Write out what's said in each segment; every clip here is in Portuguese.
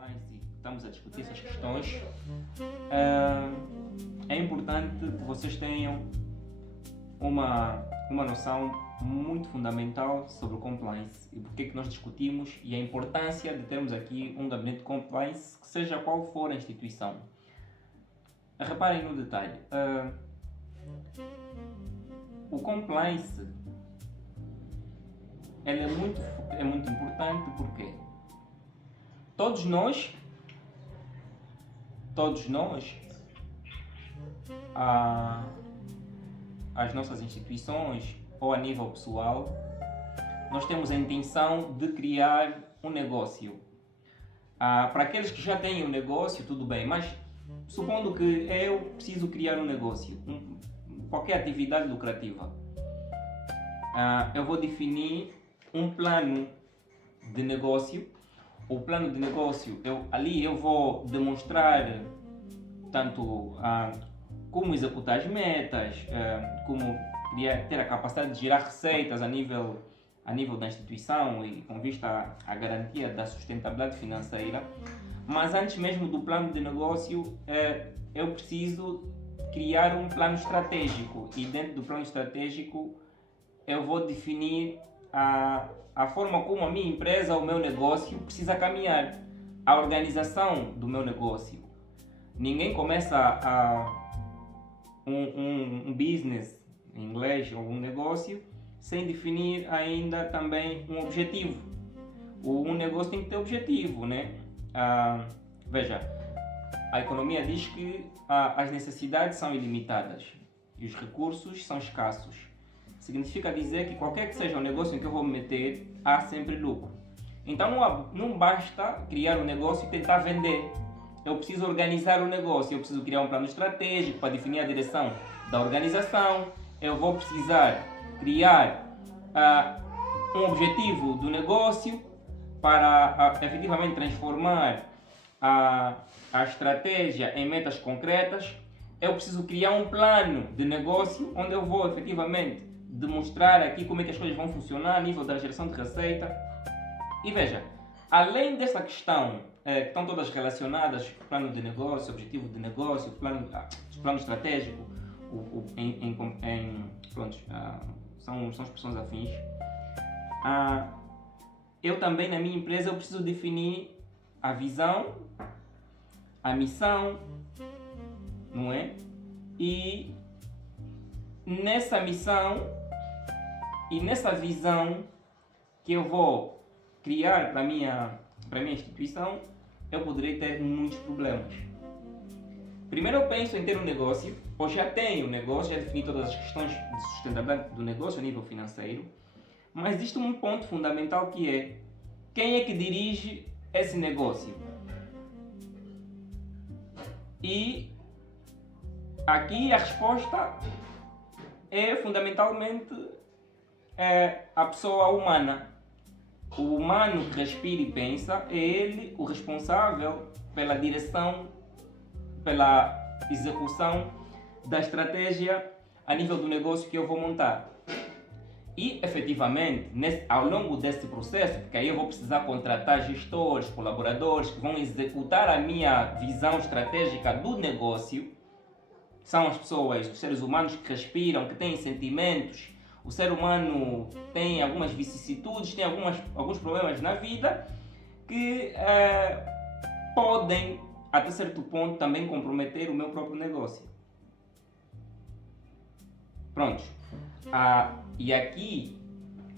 compliance e estamos a discutir essas questões, é importante que vocês tenham uma noção muito fundamental sobre o compliance e porque é que nós discutimos e a importância de termos aqui um gabinete de compliance, que seja qual for a instituição. Reparem no detalhe, o compliance ele é muito importante porque todos nós, as nossas instituições ou a nível pessoal, nós temos a intenção de criar um negócio. Para aqueles que já têm um negócio, tudo bem, mas supondo que eu preciso criar um negócio, qualquer atividade lucrativa, eu vou definir um plano de negócio. O plano de negócio, eu vou demonstrar tanto como executar as metas, como ter a capacidade de gerar receitas a nível da instituição e com vista à garantia da sustentabilidade financeira. Mas antes mesmo do plano de negócio, eu preciso criar um plano estratégico e dentro do plano estratégico eu vou definir a forma como a minha empresa, o meu negócio precisa caminhar, a organização do meu negócio. Ninguém começa um business, em inglês, ou um negócio, sem definir ainda também um objetivo. Um negócio tem que ter objetivo, né? Veja, a economia diz que as necessidades são ilimitadas e os recursos são escassos. Significa dizer que qualquer que seja o negócio em que eu vou me meter, há sempre lucro. Então não basta criar um negócio e tentar vender. Eu preciso organizar o negócio, eu preciso criar um plano estratégico para definir a direção da organização, eu vou precisar criar um objetivo do negócio para efetivamente transformar a estratégia em metas concretas. Eu preciso criar um plano de negócio onde eu vou efetivamente demonstrar aqui como é que as coisas vão funcionar a nível da geração de receita. E veja, além dessa questão, que estão todas relacionadas, plano de negócio, objetivo de negócio, plano estratégico, são expressões afins. Eu também na minha empresa eu preciso definir a visão, a missão, não é? E nessa missão e nessa visão que eu vou criar para a minha instituição, eu poderei ter muitos problemas. Primeiro eu penso em ter um negócio, ou já tenho um negócio, já defini todas as questões de sustentabilidade do negócio a nível financeiro, mas existe um ponto fundamental que é: quem é que dirige esse negócio? E aqui a resposta é fundamentalmente a pessoa humana. O humano que respira e pensa é ele o responsável pela direção, pela execução da estratégia a nível do negócio que eu vou montar. E efetivamente, ao longo desse processo, porque aí eu vou precisar contratar gestores, colaboradores que vão executar a minha visão estratégica do negócio. São as pessoas, os seres humanos que respiram, que têm sentimentos. O ser humano tem algumas vicissitudes, tem alguns problemas na vida que podem, até certo ponto, também comprometer o meu próprio negócio. Pronto. E aqui,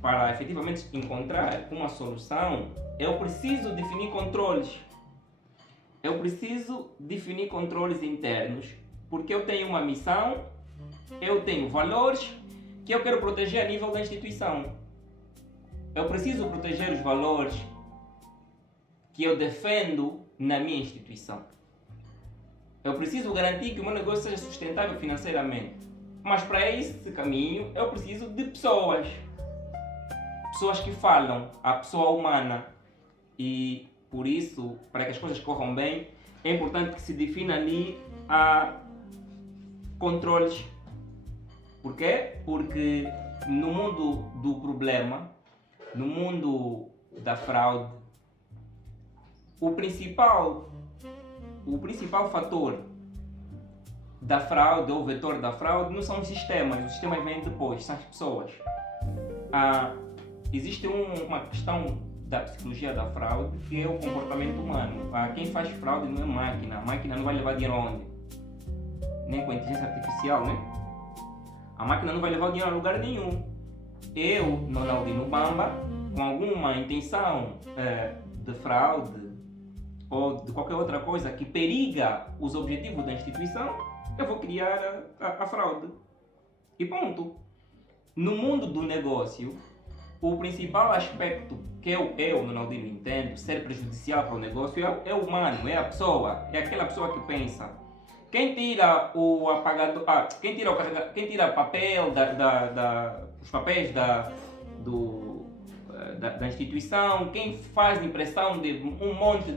para efetivamente encontrar uma solução, eu preciso definir controles. Eu preciso definir controles internos, porque eu tenho uma missão, eu tenho valores que eu quero proteger a nível da instituição. Eu preciso proteger os valores que eu defendo na minha instituição. Eu preciso garantir que o meu negócio seja sustentável financeiramente. Mas para esse caminho eu preciso de pessoas. Pessoas que falam, a pessoa humana. E por isso, para que as coisas corram bem, é importante que se defina ali controles. Por quê? Porque no mundo do problema, no mundo da fraude, o principal fator da fraude ou vetor da fraude não são os sistemas vêm depois, são as pessoas. Existe uma questão da psicologia da fraude que é o comportamento humano. Quem faz fraude não é máquina, a máquina não vai levar dinheiro aonde? Nem com a inteligência artificial, né? A máquina não vai levar o dinheiro a lugar nenhum. Eu, Ronaldinho Bamba, com alguma intenção de fraude ou de qualquer outra coisa que periga os objetivos da instituição, eu vou criar a fraude. E ponto. No mundo do negócio, o principal aspecto que eu Ronaldinho, entendo ser prejudicial para o negócio é o humano, é a pessoa, é aquela pessoa que pensa. Quem tira o apagador, quem tira papel os papéis da instituição, quem faz impressão de um monte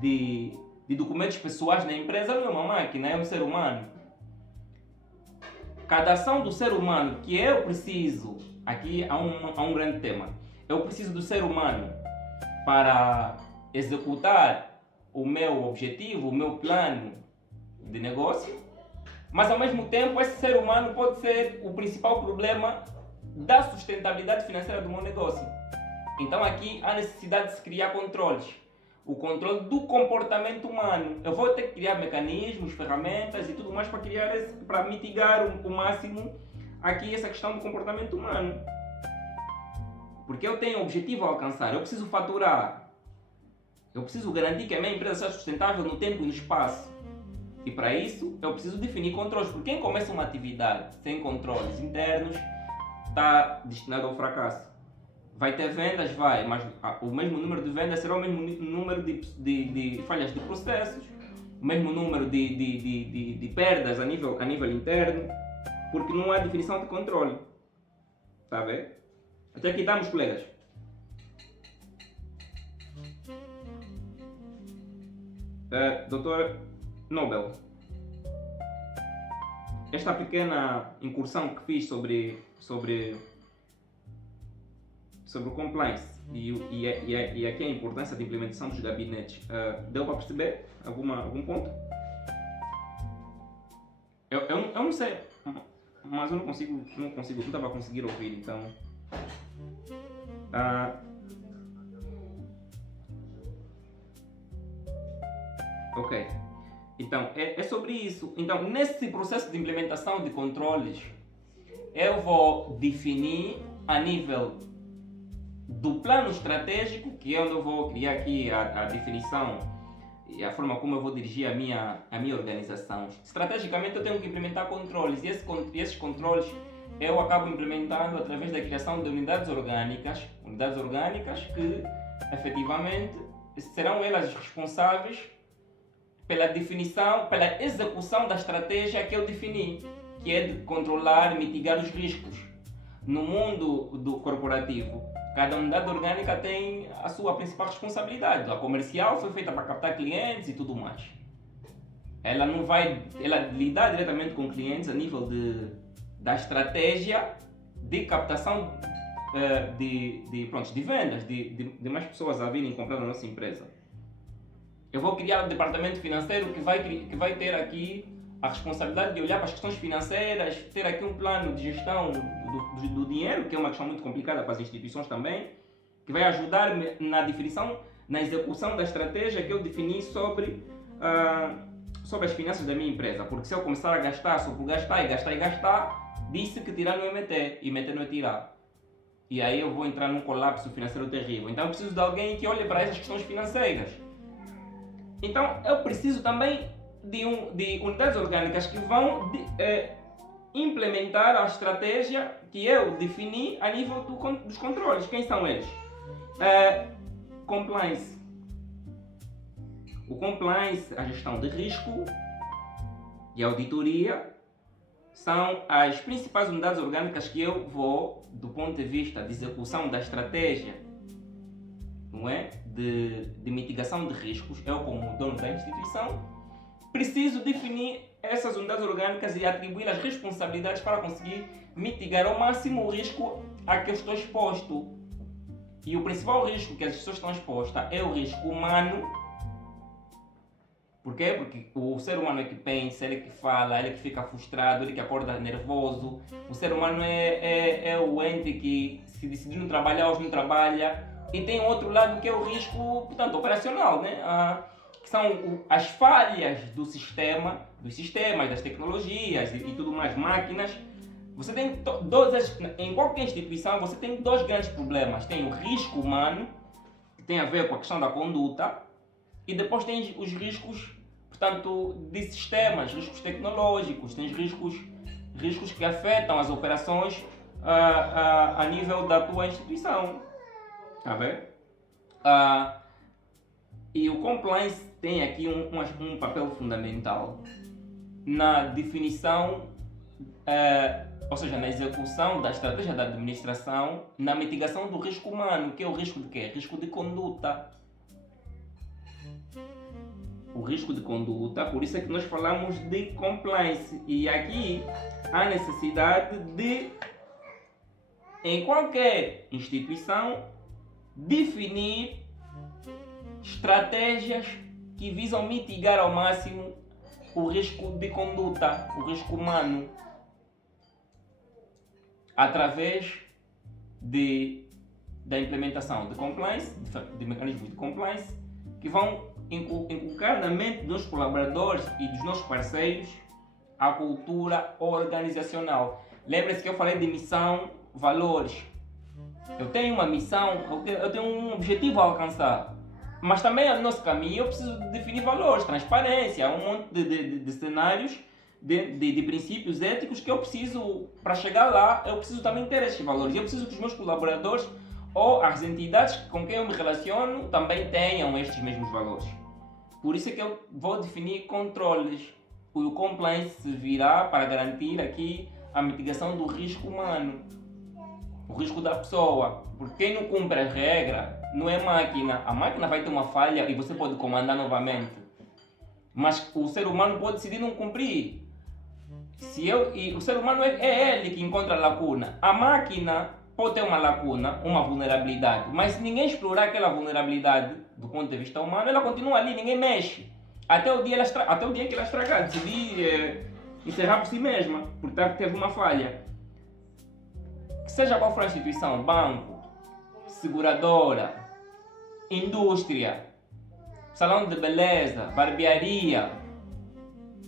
de documentos pessoais na empresa não é uma máquina, é um ser humano. Cada ação do ser humano que eu preciso, aqui há um grande tema, eu preciso do ser humano para executar o meu objetivo, o meu plano de negócio, mas ao mesmo tempo esse ser humano pode ser o principal problema da sustentabilidade financeira do meu negócio. Então aqui há necessidade de se criar controles. O controle do comportamento humano. Eu vou ter que criar mecanismos, ferramentas e tudo mais para mitigar o máximo aqui essa questão do comportamento humano. Porque eu tenho um objetivo a alcançar, eu preciso faturar. Eu preciso garantir que a minha empresa seja sustentável no tempo e no espaço. E para isso eu preciso definir controles. Porque quem começa uma atividade sem controles internos está destinado ao fracasso. Vai ter vendas, mas o mesmo número de vendas será o mesmo número de falhas de processos, o mesmo número de perdas a nível interno, porque não há definição de controle. Está a ver? Até aqui estamos, colegas. Doutor Nobel, esta pequena incursão que fiz sobre o compliance e aqui a importância da implementação dos gabinetes, deu para perceber algum ponto? Eu não sei, mas eu não estava a conseguir ouvir, então... Ok, então é sobre isso. Então, nesse processo de implementação de controles, eu vou definir a nível do plano estratégico, que é onde eu vou criar aqui a definição e a forma como eu vou dirigir a minha organização. Estrategicamente eu tenho que implementar controles e esses controles eu acabo implementando através da criação de unidades orgânicas que efetivamente serão elas responsáveis pela definição, pela execução da estratégia que eu defini, que é de controlar e mitigar os riscos. No mundo do corporativo, cada unidade orgânica tem a sua principal responsabilidade. A comercial foi feita para captar clientes e tudo mais. Ela lidar diretamente com clientes a nível da estratégia de captação de vendas, de mais pessoas a virem comprar na nossa empresa. Eu vou criar um departamento financeiro que vai ter aqui a responsabilidade de olhar para as questões financeiras, ter aqui um plano de gestão do dinheiro, que é uma questão muito complicada para as instituições também, que vai ajudar na definição, na execução da estratégia que eu defini sobre as finanças da minha empresa. Porque se eu começar a gastar só por gastar e gastar, disse que tirar não é meter e meter não é tirar. E aí eu vou entrar num colapso financeiro terrível. Então eu preciso de alguém que olhe para essas questões financeiras. Então eu preciso também de unidades orgânicas que vão implementar a estratégia que eu defini a nível dos controles. Quem são eles? Compliance. O compliance, a gestão de risco e a auditoria são as principais unidades orgânicas que eu vou, do ponto de vista de execução da estratégia, não é? de mitigação de riscos, eu como dono da instituição, preciso definir essas unidades orgânicas e atribuir as responsabilidades para conseguir mitigar ao máximo o risco a que eu estou exposto. E o principal risco que as pessoas estão expostas é o risco humano. Por quê? Porque o ser humano é que pensa, ele é que fala, ele é que fica frustrado, ele é que acorda nervoso. O ser humano é o ente que, se decidir não trabalhar, hoje não trabalha. E tem outro lado que é o risco, portanto, operacional, né? Que são as falhas do sistema, dos sistemas, das tecnologias e tudo mais, máquinas. Você tem em qualquer instituição você tem dois grandes problemas. Tem o risco humano, que tem a ver com a questão da conduta, e depois tem os riscos, portanto, de sistemas, riscos tecnológicos, tem riscos que afetam as operações a nível da tua instituição. Tá vendo? E o compliance tem aqui um papel fundamental na definição, ou seja, na execução da estratégia da administração, na mitigação do risco humano, que é o risco de quê? Risco de conduta. O risco de conduta, por isso é que nós falamos de compliance. E aqui há necessidade de, em qualquer instituição, definir estratégias que visam mitigar ao máximo o risco de conduta, o risco humano, através da implementação de compliance, de mecanismos de compliance, que vão inculcar na mente dos colaboradores e dos nossos parceiros a cultura organizacional. Lembre-se que eu falei de missão, valores. Eu tenho uma missão, eu tenho um objetivo a alcançar. Mas também no nosso caminho eu preciso definir valores, transparência, um monte de cenários, de princípios éticos que eu preciso, para chegar lá, eu preciso também ter esses valores. Eu preciso que os meus colaboradores ou as entidades com quem eu me relaciono também tenham estes mesmos valores. Por isso é que eu vou definir controles. O compliance servirá para garantir aqui a mitigação do risco humano, o risco da pessoa. Porque quem não cumpre as regras não é máquina. A máquina vai ter uma falha e você pode comandar novamente. Mas o ser humano pode decidir não cumprir. E o ser humano é ele que encontra a lacuna. A máquina pode ter uma lacuna, uma vulnerabilidade, mas se ninguém explorar aquela vulnerabilidade do ponto de vista humano, ela continua ali, ninguém mexe. Até o dia que ela estragar, decidir encerrar por si mesma, porque teve uma falha. Seja qual for a instituição, banco, seguradora, indústria, salão de beleza, barbearia,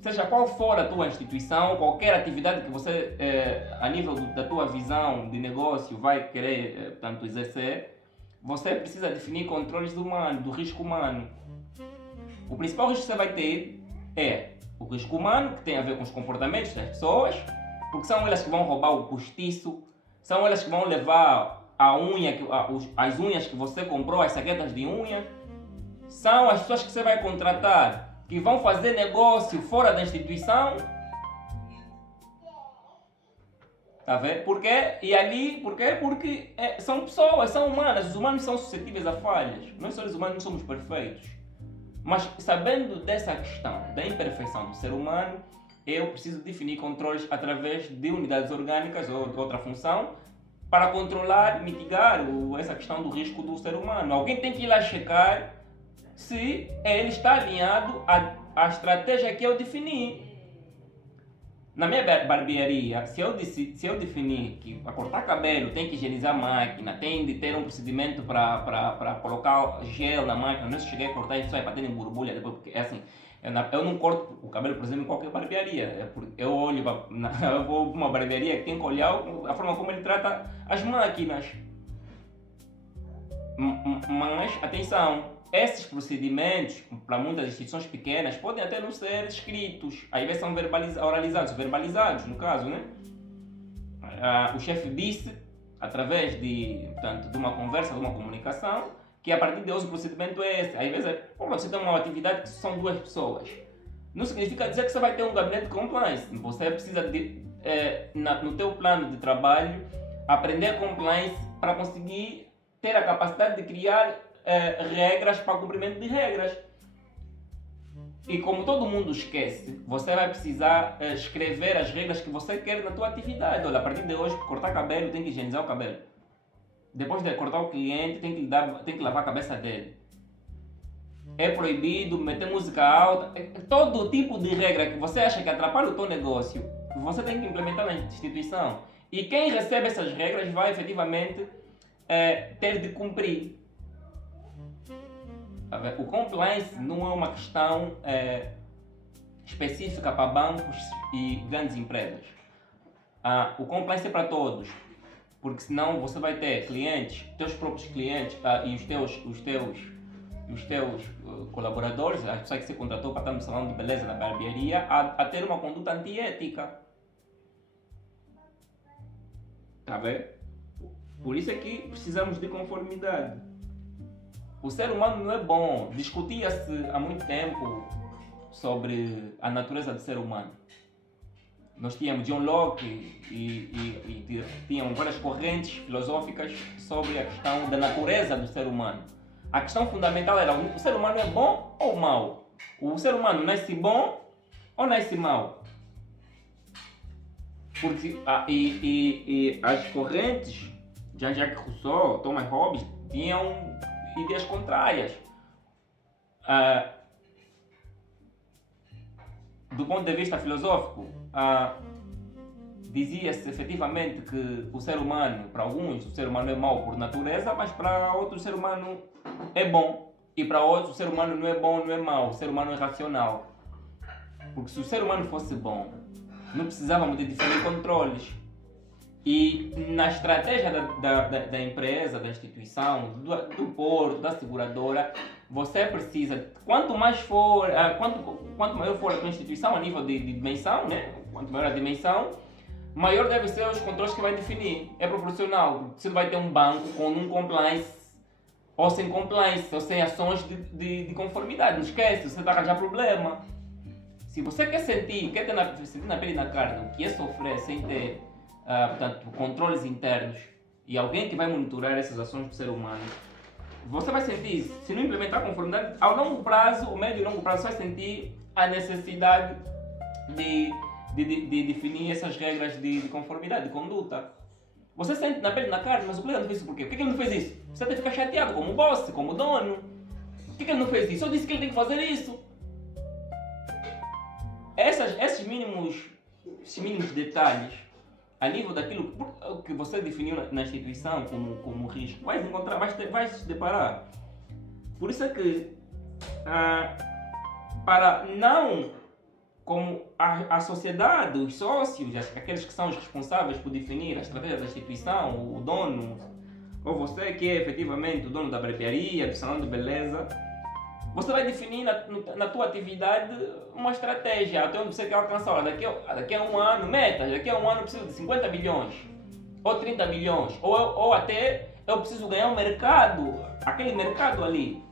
seja qual for a tua instituição, qualquer atividade que você, a nível da tua visão de negócio, vai querer portanto, exercer, você precisa definir controles do risco humano. O principal risco que você vai ter é o risco humano, que tem a ver com os comportamentos das pessoas, porque são elas que vão roubar o postiço, são elas que vão levar as unhas que você comprou, as saquetas de unha, são as pessoas que você vai contratar, que vão fazer negócio fora da instituição. Tá vendo? Por quê? E ali, por quê? Porque são pessoas, são humanas. Os humanos são suscetíveis a falhas. Nós seres humanos não somos perfeitos. Mas sabendo dessa questão, da imperfeição do ser humano, eu preciso definir controles através de unidades orgânicas ou de outra função para controlar e mitigar essa questão do risco do ser humano. Alguém tem que ir lá checar se ele está alinhado à estratégia que eu defini. Na minha barbearia, se eu definir que para cortar cabelo tem que higienizar a máquina, tem de ter um procedimento para colocar gel na máquina, não é se cheguei a cortar isso aí para ter borbulha depois, porque é assim, eu não corto o cabelo, por exemplo, em qualquer barbearia. Eu olho, eu vou para uma barbearia que tem que olhar a forma como ele trata as máquinas. Mas, atenção, esses procedimentos, para muitas instituições pequenas, podem até não ser escritos, às vezes são verbalizados no caso, né? O chefe disse, através de uma conversa, de uma comunicação, que a partir de hoje o procedimento é esse. Às vezes, você tem uma atividade que são duas pessoas. Não significa dizer que você vai ter um gabinete de compliance. Você precisa, no teu plano de trabalho, aprender compliance para conseguir ter a capacidade de criar regras para cumprimento de regras. E como todo mundo esquece, você vai precisar escrever as regras que você quer na tua atividade. Olha, a partir de hoje, cortar cabelo, tem que higienizar o cabelo. depois de acordar o cliente, tem que lavar a cabeça dele. É proibido meter música alta. Todo tipo de regra que você acha que atrapalha o teu negócio, você tem que implementar na instituição. E quem recebe essas regras vai efetivamente ter de cumprir. O compliance não é uma questão específica para bancos e grandes empresas. O compliance é para todos, porque senão você vai ter clientes, teus próprios clientes e os teus colaboradores, as pessoas que você contratou para estar no salão de beleza, na barbearia, a ter uma conduta antiética. Tá vendo? Por isso é que precisamos de conformidade. O ser humano não é bom. Discutia-se há muito tempo sobre a natureza do ser humano. Nós tínhamos John Locke e tínhamos várias correntes filosóficas sobre a questão da natureza do ser humano. A questão fundamental era: o ser humano é bom ou mau? O ser humano nasce bom ou nasce mau? Porque, as correntes, Jean-Jacques Rousseau, Thomas Hobbes, tinham ideias contrárias. Do ponto de vista filosófico, dizia-se efetivamente que o ser humano, para alguns, o ser humano é mau por natureza, mas para outros o ser humano é bom. E para outros o ser humano não é bom, não é mau, o ser humano é racional. Porque se o ser humano fosse bom, não precisávamos de definir controles. E na estratégia da empresa, da instituição, do porto, da seguradora, você precisa, quanto maior for a tua instituição a nível de dimensão, né? Quanto maior a dimensão, maior devem ser os controles que vai definir. É proporcional. Você vai ter um banco com um compliance ou sem compliance, ou sem ações de conformidade. Não esquece, você vai arranjar problema. Se você quer sentir na pele e na carne o que é sofrer sem ter portanto, controles internos e alguém que vai monitorar essas ações do ser humano, você vai sentir, se não implementar a conformidade, ao longo prazo, o médio e longo prazo, você vai sentir a necessidade de definir essas regras de conformidade, de conduta. Você sente na pele e na carne, mas o colega não fez isso por quê? Por que ele não fez isso? Você tem que ficar chateado como boss, como dono. Por que ele não fez isso? Eu disse que ele tem que fazer isso. Esses mínimos detalhes, a nível daquilo que você definiu na instituição como risco, vai se deparar. Por isso é que, para não, como a sociedade, os sócios, aqueles que são os responsáveis por definir a estratégia da instituição, o dono, ou você que é efetivamente o dono da barbearia, do salão de beleza, você vai definir na tua atividade uma estratégia até onde você quer alcançar. Daqui a um ano, metas, daqui a um ano eu preciso de 50 milhões, ou 30 milhões, ou até eu preciso ganhar um mercado, aquele mercado ali.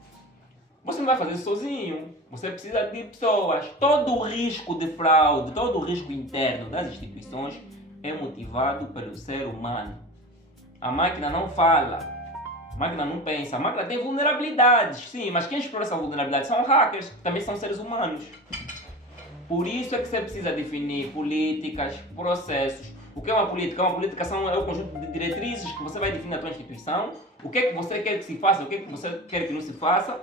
Você não vai fazer isso sozinho, você precisa de pessoas. Todo o risco de fraude, todo o risco interno das instituições é motivado pelo ser humano. A máquina não fala. A máquina não pensa, a máquina tem vulnerabilidades, sim, mas quem explora essa vulnerabilidade são hackers, que também são seres humanos. Por isso é que você precisa definir políticas, processos. O que é uma política? Uma política é o conjunto de diretrizes que você vai definir na tua instituição, o que é que você quer que se faça, o que é que você quer que não se faça,